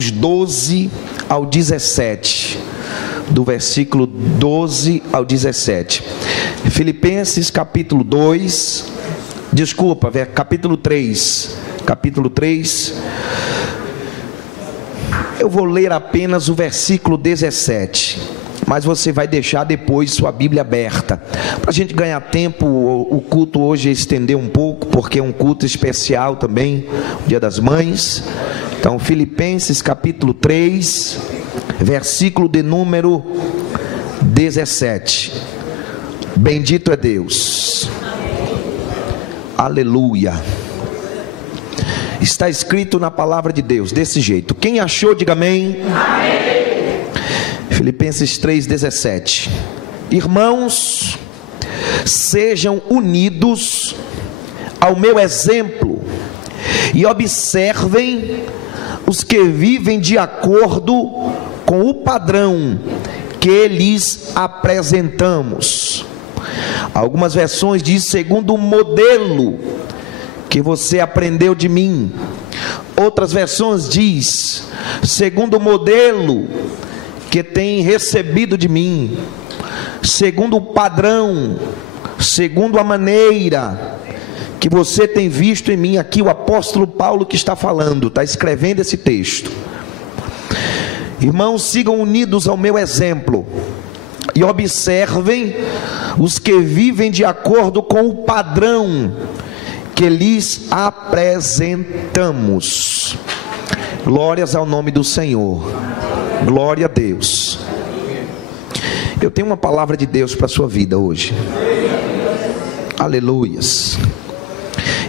12 ao 17, do versículo 12 ao 17. Filipenses capítulo 2, capítulo 3. Eu vou ler apenas o versículo 17, mas você vai deixar depois sua Bíblia aberta, para a gente ganhar tempo. O culto hoje estender um pouco, porque é um culto especial também, o Dia das Mães. Então, Filipenses capítulo 3, versículo de número 17. Bendito é Deus. Aleluia. Está escrito na palavra de Deus desse jeito. Quem achou, diga amém. Amém. Filipenses 3:17. Irmãos, sejam unidos ao meu exemplo e observem os que vivem de acordo com o padrão que lhes apresentamos. Algumas versões diz segundo o modelo que você aprendeu de mim. Outras versões diz segundo o modelo que tem recebido de mim, segundo o padrão, segundo a maneira que você tem visto em mim. Aqui o apóstolo Paulo que está falando, está escrevendo esse texto. Irmãos, sigam unidos ao meu exemplo e observem os que vivem de acordo com o padrão que lhes apresentamos. Glórias ao nome do Senhor. Glória a Deus. Eu tenho uma palavra de Deus para a sua vida hoje. Aleluias.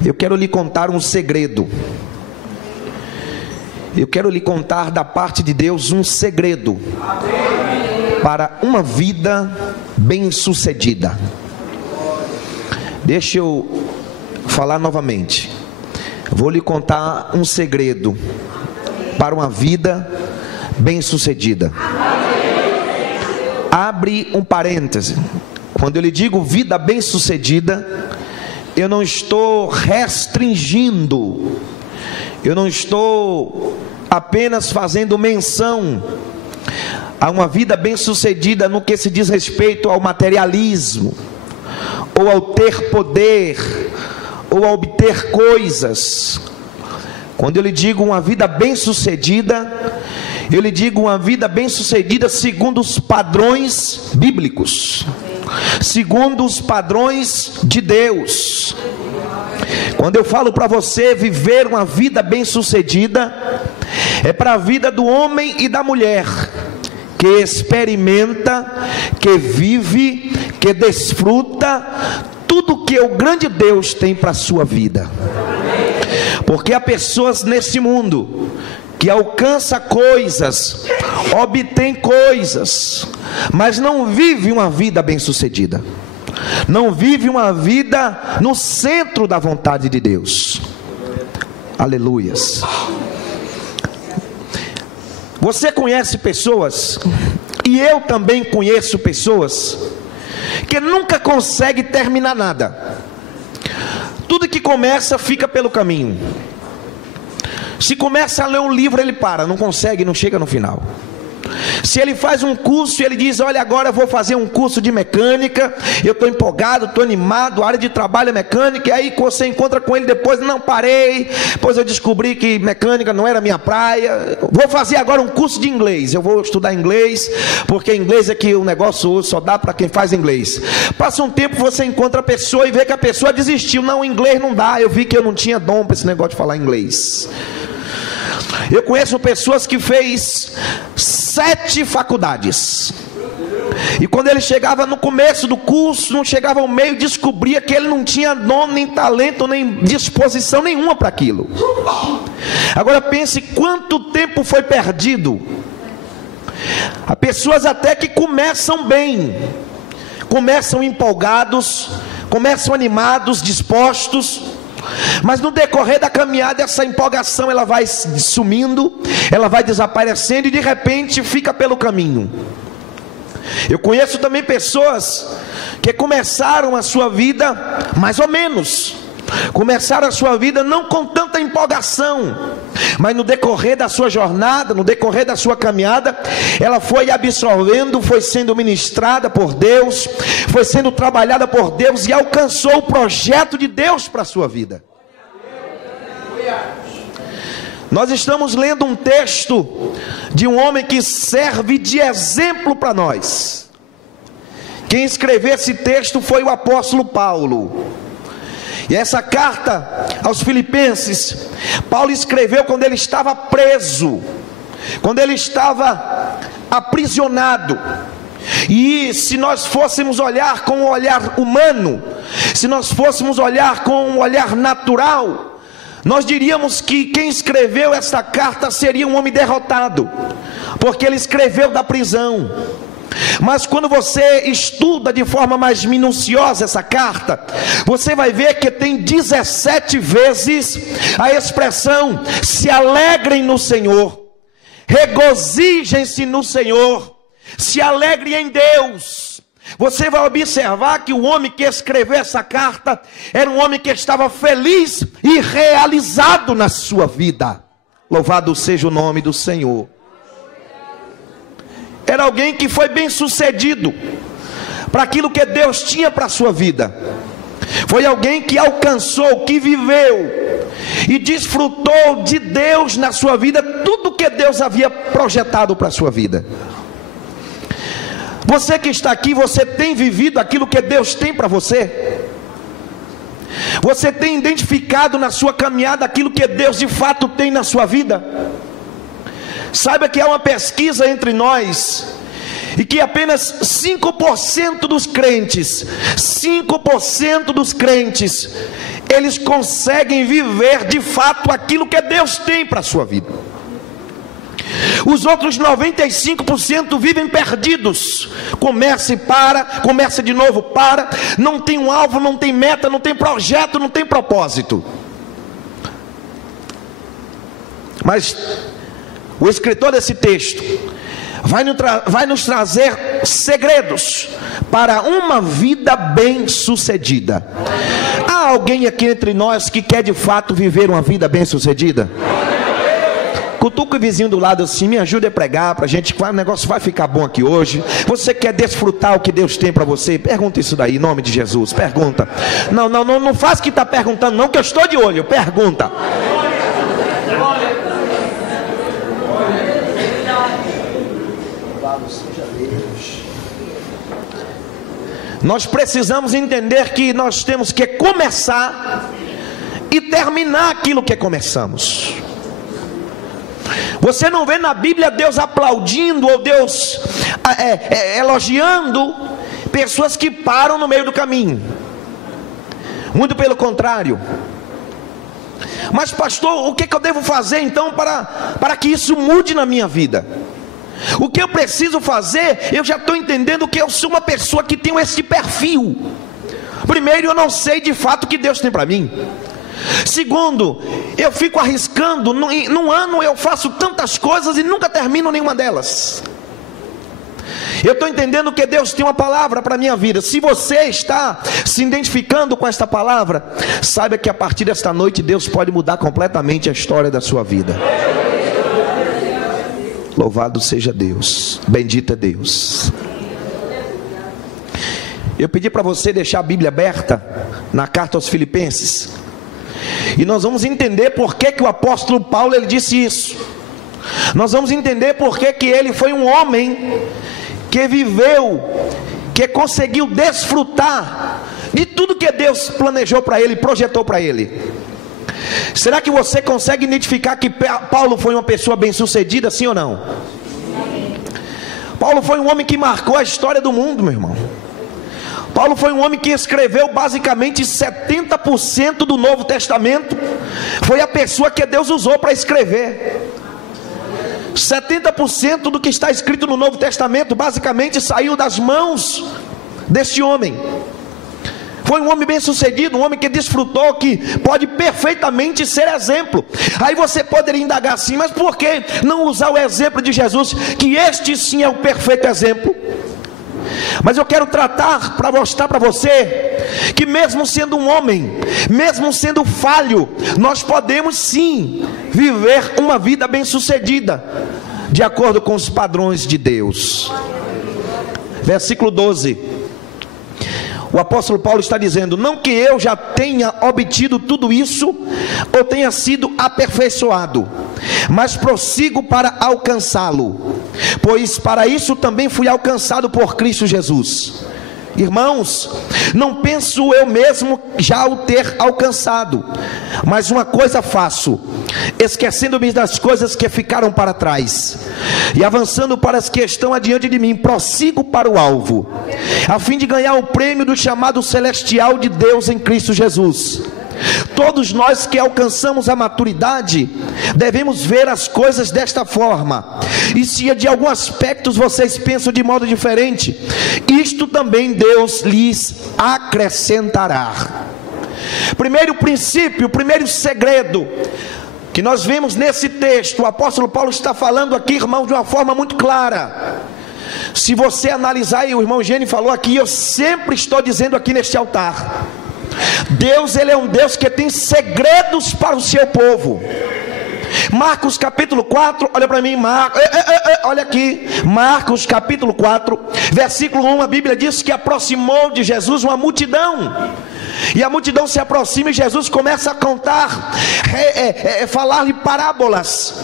Eu quero lhe contar um segredo. Eu quero lhe contar da parte de Deus um segredo para uma vida bem-sucedida. Deixa eu falar novamente. Vou lhe contar um segredo para uma vida bem-sucedida. Abre um parêntese. Quando eu lhe digo vida bem-sucedida, eu não estou restringindo, eu não estou apenas fazendo menção a uma vida bem-sucedida no que se diz respeito ao materialismo, ou ao ter poder, ou a obter coisas. Quando eu lhe digo uma vida bem-sucedida, eu lhe digo uma vida bem-sucedida segundo os padrões bíblicos, segundo os padrões de Deus. Quando eu falo para você viver uma vida bem-sucedida, é para a vida do homem e da mulher que experimenta, que vive, que desfruta tudo que o grande Deus tem para a sua vida. Porque há pessoas nesse mundo que alcança coisas, obtém coisas, mas não vive uma vida bem-sucedida, não vive uma vida no centro da vontade de Deus. Aleluias. Você conhece pessoas, e eu também conheço pessoas, que nunca conseguem terminar nada. Tudo que começa fica pelo caminho. Se começa a ler um livro, ele para, não consegue, não chega no final. Se ele faz um curso e ele diz, olha, agora eu vou fazer um curso de mecânica, eu estou empolgado, estou animado, a área de trabalho é mecânica, e aí você encontra com ele depois, não, parei, depois eu descobri que mecânica não era minha praia, vou fazer agora um curso de inglês, eu vou estudar inglês, porque inglês é que o negócio hoje só dá para quem faz inglês. Passa um tempo, você encontra a pessoa e vê que a pessoa desistiu, não, inglês não dá, eu vi que eu não tinha dom para esse negócio de falar inglês. Eu conheço pessoas que fez 7 faculdades, e quando ele chegava no começo do curso, não chegava ao meio, descobria que ele não tinha dom, nem talento, nem disposição nenhuma para aquilo. Agora pense quanto tempo foi perdido. Há pessoas até que começam bem, começam empolgados, começam animados, dispostos, mas no decorrer da caminhada essa empolgação ela vai sumindo, ela vai desaparecendo e de repente fica pelo caminho. Eu conheço também pessoas que começaram a sua vida mais ou menos, começaram a sua vida não com tanta empolgação, mas no decorrer da sua jornada, no decorrer da sua caminhada, ela foi absorvendo, foi sendo ministrada por Deus, foi sendo trabalhada por Deus e alcançou o projeto de Deus para a sua vida. Nós estamos lendo um texto de um homem que serve de exemplo para nós. Quem escreveu esse texto foi o apóstolo Paulo. E essa carta aos Filipenses, Paulo escreveu quando ele estava preso, quando ele estava aprisionado. E se nós fôssemos olhar com um olhar humano, se nós fôssemos olhar com um olhar natural, nós diríamos que quem escreveu esta carta seria um homem derrotado, porque ele escreveu da prisão. Mas quando você estuda de forma mais minuciosa essa carta, você vai ver que tem 17 vezes a expressão: se alegrem no Senhor, regozijem-se no Senhor, se alegrem em Deus. Você vai observar que o homem que escreveu essa carta era um homem que estava feliz e realizado na sua vida. Louvado seja o nome do Senhor. Era alguém que foi bem sucedido para aquilo que Deus tinha para a sua vida. Foi alguém que alcançou, que viveu e desfrutou de Deus na sua vida, tudo que Deus havia projetado para a sua vida. Você que está aqui, você tem vivido aquilo que Deus tem para você? Você tem identificado na sua caminhada aquilo que Deus de fato tem na sua vida? Saiba que há uma pesquisa entre nós, e que apenas 5% dos crentes, 5% dos crentes, eles conseguem viver de fato aquilo que Deus tem para a sua vida. Os outros 95% vivem perdidos. Começa e para, começa de novo, para. Não tem um alvo, não tem meta, não tem projeto, não tem propósito. Mas o escritor desse texto vai nos trazer segredos para uma vida bem sucedida. Há alguém aqui entre nós que quer de fato viver uma vida bem sucedida? Cutuca o vizinho do lado assim: me ajude a pregar para a gente, o negócio vai ficar bom aqui hoje. Você quer desfrutar o que Deus tem para você? Pergunta isso daí, em nome de Jesus, pergunta. Não faz que está perguntando não, que eu estou de olho, pergunta. Nós precisamos entender que nós temos que começar e terminar aquilo que começamos. Você não vê na Bíblia Deus aplaudindo ou Deus elogiando pessoas que param no meio do caminho. Muito pelo contrário. Mas pastor, o que eu devo fazer então para que isso mude na minha vida? O que eu preciso fazer? Eu já estou entendendo que eu sou uma pessoa que tem esse perfil. Primeiro, eu não sei de fato o que Deus tem para mim. Segundo, eu fico arriscando. Num ano eu faço tantas coisas e nunca termino nenhuma delas. Eu estou entendendo que Deus tem uma palavra para a minha vida. Se você está se identificando com esta palavra, saiba que a partir desta noite Deus pode mudar completamente a história da sua vida. Louvado seja Deus, bendito é Deus. Eu pedi para você deixar a Bíblia aberta na carta aos Filipenses, e nós vamos entender por que o apóstolo Paulo ele disse isso. Nós vamos entender por que ele foi um homem que viveu, que conseguiu desfrutar de tudo que Deus planejou para ele, projetou para ele. Será que você consegue identificar que Paulo foi uma pessoa bem sucedida, sim ou não? Paulo foi um homem que marcou a história do mundo, meu irmão. Paulo foi um homem que escreveu basicamente 70% do Novo Testamento. Foi a pessoa que Deus usou para escrever. 70% do que está escrito no Novo Testamento basicamente saiu das mãos deste homem. Foi um homem bem sucedido, um homem que desfrutou, que pode perfeitamente ser exemplo. Aí você poderia indagar assim: mas por que não usar o exemplo de Jesus, que este sim é o perfeito exemplo? Mas eu quero tratar para mostrar para você que mesmo sendo um homem, mesmo sendo falho, nós podemos sim viver uma vida bem-sucedida, de acordo com os padrões de Deus. Versículo 12. O apóstolo Paulo está dizendo: não que eu já tenha obtido tudo isso, ou tenha sido aperfeiçoado, mas prossigo para alcançá-lo, pois para isso também fui alcançado por Cristo Jesus. Irmãos, não penso eu mesmo já o ter alcançado, mas uma coisa faço, esquecendo-me das coisas que ficaram para trás, e avançando para as que estão adiante de mim, prossigo para o alvo, a fim de ganhar o prêmio do chamado celestial de Deus em Cristo Jesus. Todos nós que alcançamos a maturidade devemos ver as coisas desta forma, e se de alguns aspectos vocês pensam de modo diferente, isto também Deus lhes acrescentará. Primeiro princípio, primeiro segredo que nós vemos nesse texto, o apóstolo Paulo está falando aqui, irmão, de uma forma muito clara. Se você analisar, e o irmão Gênio falou aqui, eu sempre estou dizendo aqui neste altar, Deus, Ele é um Deus que tem segredos para o seu povo. Marcos capítulo 4, olha para mim, olha aqui, Marcos capítulo 4, versículo 1, a Bíblia diz que aproximou de Jesus uma multidão, e a multidão se aproxima e Jesus começa a contar, falar-lhe parábolas,